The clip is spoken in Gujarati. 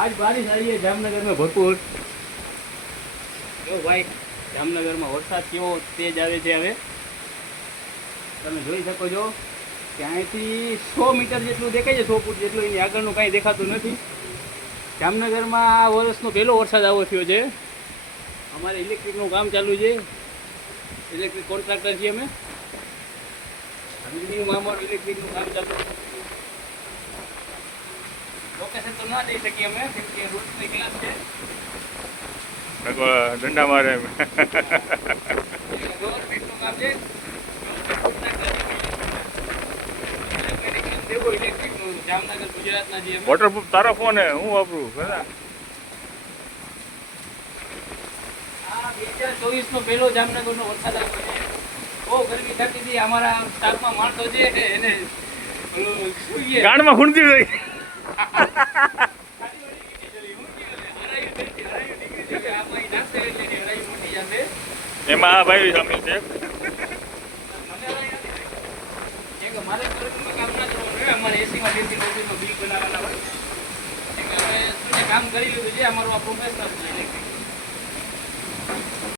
आज बारिश आई है जामनगर में भरपूर। જો ભાઈ જામનગરમાં વરસાદ કેવો તેજ આવે છે હવે તમે જોઈ શકો છો કે અહીંથી 100 મીટર જેટલું દેખાય છે, 100 ફૂટ જેટલું, એની આગળનું કાંઈ દેખાતું નથી. જામનગરમાં આ વર્ષનો પહેલો વરસાદ આવો થયો છે. અમારે ઇલેક્ટ્રિકનું કામ ચાલુ છે, ઇલેક્ટ્રિક કોન્ટ્રાક્ટર છીએ અમે. બિલ્ડિંગમાં અમારું ઇલેક્ટ્રિકનું કામ ચાલુ છે. લોકેશન તો ના દઈ શકીએ અમે કેમ કે રોડની ક્લાસ છે. દંડા મારે ગવર્મેન્ટનું કામ છે, ઇલેક્ટ્રિકનું જામનગર ગુજરાતના જે વોટરપ્રૂફ તારો ફોન હે હું વાપરું ખરા. આ 2024 નો પહેલો જામનગરનો વરસાદ આવ્યો છે. બહુ ગરમી થતી હતી. અમારા સ્ટાફમાં માણસો છે એને ગાંડમાં ખૂંદતી રહી. એમાં આ ભાઈ સામેલ છે. મારે કામ ના કરવાનું હોય, અમારે એસીમાં બેસી ઓફિસમાં બિલ બનાવવાના હોય. કામ કરી લીધું છે અમારું, આ પ્રોફેશનલ છે ઇલેક્ટ્રિક.